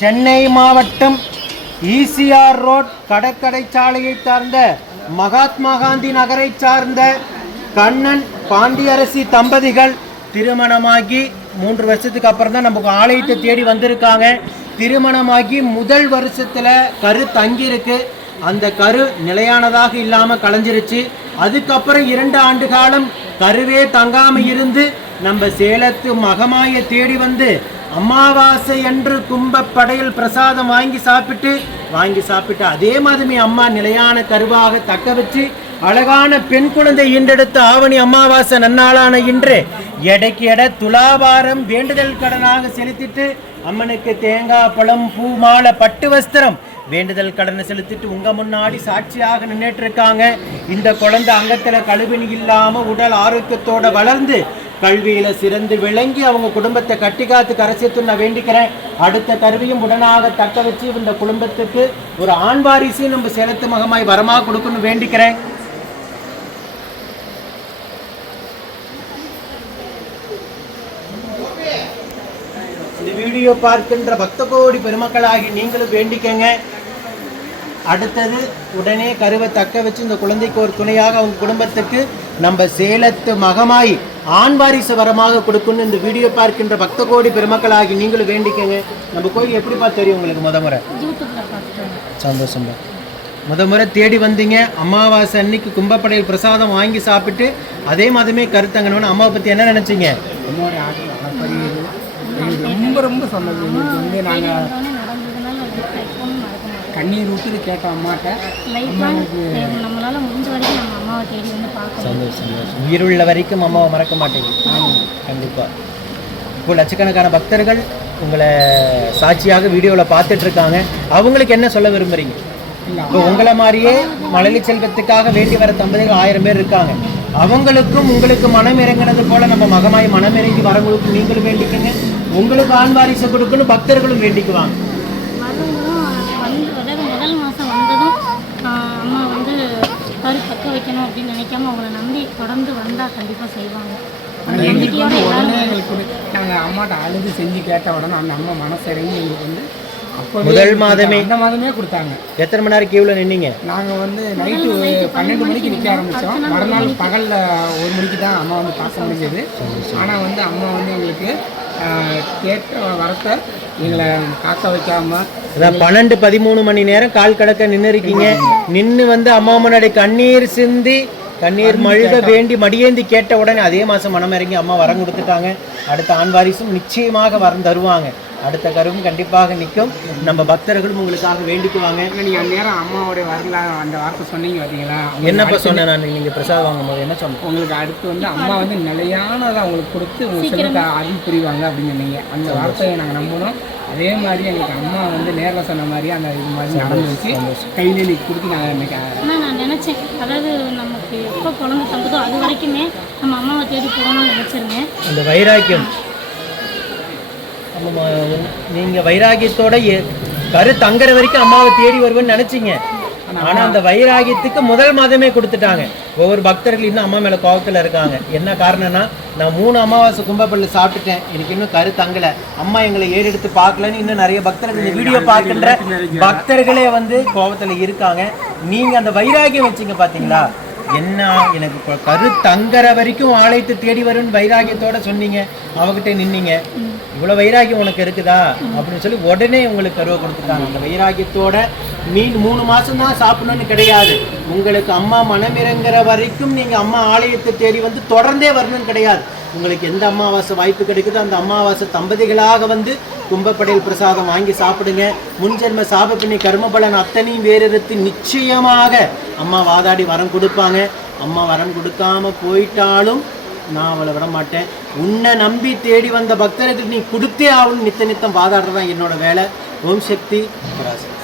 சென்னை மாவட்டம் ECR road கடற்கரை சாலையை சார்ந்த மகாத்மா காந்தி நகரை சார்ந்த கண்ணன் பாண்டியரசி தம்பதிகள் திருமணமாகி மூன்று வருஷத்துக்கு அப்புறம் தான் நமக்கு ஆலயத்தை தேடி வந்திருக்காங்க. திருமணமாகி முதல் வருஷத்தில் கரு தங்கியிருக்கு. அந்த கரு நிலையானதாக இல்லாமல் கலைஞ்சிருச்சு. அதுக்கப்புறம் இரண்டு ஆண்டு காலம் கருவே தங்காமல் இருந்து நம்ம சேலத்து மகமாயை தேடி வந்து அமாவாசை அன்று கும்பப்படையில் பிரசாதம் வாங்கி சாப்பிட்டு வாங்கி சாப்பிட்டு அதே மாதிரி அம்மா நிலையான கருவாக தக்க வச்சு அழகான பெண் குழந்தை இன்றெடுத்த ஆவணி அமாவாசை நன்னாளான இன்று எடைக்கு எடை துலாபாரம் வேண்டுதல் கடனாக செலுத்திட்டு அம்மனுக்கு தேங்காய் பழம் பூ மாலை பட்டு வஸ்திரம் வேண்டுதல் கடனை செலுத்திட்டு உங்கள் முன்னாடி சாட்சியாக நின்றுட்டு இருக்காங்க. இந்த குழந்தை அங்கத்தில் கழுவினி இல்லாமல் உடல் ஆரோக்கியத்தோடு வளர்ந்து கல்வியில சிறந்து விளங்கி அவங்க குடும்பத்தை கட்டி காத்து கரைசித்து நான் வேண்டிக்கிறேன். அடுத்த கருவியும் உடனாக தக்க வச்சு இந்த குடும்பத்துக்கு ஒரு ஆண் வாரிசையும் நம்ம சேலத்து மகமாய் வரமாக கொடுக்கணும் வேண்டிக்கிறேன். இந்த வீடியோ பார்க்கின்ற பக்த கோடி பெருமக்களாகி நீங்களும் வேண்டிக்கங்க. அடுத்தது உடனே கருவை தக்க வச்சு இந்த குழந்தைக்கு ஒரு துணையாக அவங்க குடும்பத்துக்கு நம்ம சேலத்து மகமாய் ஆண் வாரிசு வரமாக கொடுக்கணும் இந்த வீடியோ பார்க்கின்ற பக்த கோடி பெருமக்களாகி நீங்களும் வேண்டிக்கங்க. நம்ம கோயில் எப்படிப்பா தெரியும் உங்களுக்கு முத முறை. சந்தோஷம் முத முறை தேடி வந்தீங்க. அமாவாசை அன்னைக்கு கும்பப்படையில் பிரசாதம் வாங்கி சாப்பிட்டு அதே மாதமே கருத்தங்கணும்னு அம்மாவை பற்றி என்ன நினச்சிங்க? ரொம்ப ரொம்ப சொன்னது. வந்து நாங்கள் கண்ணீர் விட்டுட்டு கேட்டோம் அம்மாட்ட லைஃப் லாங் நம்மளால முடிஞ்ச வரைக்கும் நம்ம அம்மாவை தேடி வந்து பார்க்கணும் சந்தோஷம் சந்தோஷம். உயிருள்ள வரைக்கும் அம்மாவை மறக்க மாட்டீங்க. கண்டிப்பாக இப்போ லட்சக்கணக்கான பக்தர்கள் உங்களை சாட்சியாக வீடியோவில் பார்த்துட்டு இருக்காங்க அவங்களுக்கு என்ன சொல்ல விரும்புறீங்க? இப்போ உங்களை மாதிரியே மழலை செல்வத்துக்காக வேண்டி வர தம்பதிகள் ஆயிரம் பேர் இருக்காங்க. அவங்களுக்கும் உங்களுக்கு மனம் இறங்கினது போல நம்ம மகமாய் மனம் இறங்கி வரவங்களுக்கு நீங்களும் வேண்டிக்கங்க. உங்களுக்கு ஆண் வாரிசு கொடுக்கணும் பக்தர்களும் வேண்டிக்குவாங்க வரவங்களும் வந்து அதாவது முதல் மாதம் வந்ததும் ஆஹ், அம்மா வந்து வைக்கணும் அப்படின்னு நினைக்காம அவங்கள நம்பி தொடர்ந்து வந்தால் கண்டிப்பாக செய்வாங்க. உடனே எங்களுக்கு நாங்கள் அம்மாட்ட அழுது செஞ்சு கேட்ட உடனே அந்த அம்மா மனசு இறங்கி எங்களுக்கு வந்து முதல் மாதமே. அந்த மாதமே கொடுத்தாங்க. எத்தனை மணி நேரம் கியூவில் நின்னீங்க? நாங்கள் வந்து நைட்டு பன்னெண்டு மணிக்கு நிற்க ஆரம்பித்தோம் மறுநாள் பகலில் ஒரு மணிக்கு தான் அம்மா வந்து பார்க்க முடிஞ்சது. ஆனால் வந்து அம்மா வந்து எங்களுக்கு கேட்ட வரத்தை எங்களை காக்க வைக்காம அதான் பன்னெண்டு பதிமூணு மணி நேரம் கால் கடக்க நின்று இருக்கீங்க நின்று வந்து அம்மா முன்னாடி கண்ணீர் சிந்தி கண்ணீர் மழுக வேண்டி மடியேந்தி கேட்ட உடனே அதே மாதம் மனம் இறங்கி அம்மா வரம் கொடுத்துட்டாங்க. அடுத்த ஆண் வாரிசும் நிச்சயமாக வரம் தருவாங்க. அடுத்த கருவும் கண்டிப்பாக நிற்கும். நம்ம பக்தர்களும் உங்களுக்காக வேண்டிக்குவாங்க. நீங்கள் அந்நேரம் அம்மாவோடைய வரல அந்த வார்த்தை சொன்னீங்க பார்த்தீங்களா என்னப்பா சொன்னேன் நான்? நீங்கள் பிரசாதம் வாங்கும்போது என்ன சொன்னேன் உங்களுக்கு அடுத்து வந்து அம்மா வந்து நிலையானதை அவங்களுக்கு கொடுத்து உங்களுக்கு அருள் புரிவாங்க அப்படின்னு சொன்னீங்க. அந்த வார்த்தையை நாங்கள் நம்பினோம். அதே மாதிரி எங்களுக்கு அம்மா வந்து நேரில் சொன்ன மாதிரி அந்த இது மாதிரி நடந்துச்சு. கையில நீ கொடுத்து நாங்கள் இன்னைக்கு நான் நினச்சேன். அதாவது நமக்கு எப்போ குழந்தை தங்குதோ அது வரைக்குமே நம்ம அம்மாவை தேடி போகணும்னு நினச்சிருந்தேன். அந்த வைராக்கியம். நீங்க வைராக்கியத்தோட எ- கரு தங்குற வரைக்கும் அம்மாவை தேடி வருவேன்னு நினைச்சீங்க. ஆனா அந்த வைராகியத்துக்கு முதல் மாதமே கொடுத்துட்டாங்க. ஒவ்வொரு பக்தர்கள் இன்னும் அம்மா மேல கோவத்துல இருக்காங்க. என்ன காரணம்னா நான் மூணு அமாவாசை கும்பப்பள்ளி சாப்பிட்டுட்டேன். எனக்கு இன்னும் கரு தங்கல. அம்மா எங்களை ஏறெடுத்து பார்க்கலன்னு இன்னும் நிறைய பக்தர்கள் இந்த வீடியோ பார்க்கின்ற பக்தர்களே வந்து கோவத்துல இருக்காங்க. நீங்க அந்த வைராகியம் வச்சீங்க பாத்தீங்களா? என்ன எனக்கு கரு தங்குற வரைக்கும் ஆலயத்தை தேடி வரும்னு வைராகியத்தோட சொன்னீங்க. அவகிட்ட நின்னீங்க. இவ்வளோ வைராகியம் உனக்கு இருக்குதா? அப்படின்னு சொல்லி உடனே உங்களுக்கு கருவை கொடுத்துட்டாங்க. அந்த வைராகியத்தோட நீ மூணு மாதம் தான் சாப்பிடணும்னு கிடையாது. உங்களுக்கு அம்மா மனமிறங்குற வரைக்கும் நீங்கள் அம்மா ஆலயத்தை தேடி வந்து தொடர்ந்தே வரணும்னு கிடையாது. உங்களுக்கு எந்த அமாவாசை வாய்ப்பு கிடைக்குதோ அந்த அமாவாசை தம்பதிகளாக வந்து கும்பப்படையில் பிரசாதம் வாங்கி சாப்பிடுங்க. முன்ஜென்ம சாபப்பிணி கர்மபலன் அத்தனையும் வேறெடுத்து நிச்சயமாக அம்மா வாதாடி வரம் கொடுப்பாங்க. அம்மா வரம் கொடுக்காம போயிட்டாலும் நான் அவளை விட மாட்டேன். உன்னை நம்பி தேடி வந்த பக்தருக்கு நீ கொடுத்தே ஆகணும். நித்த நித்தம் வாதாடுறதான் என்னோட வேலை. ஓம் சக்தி. பராசக்தி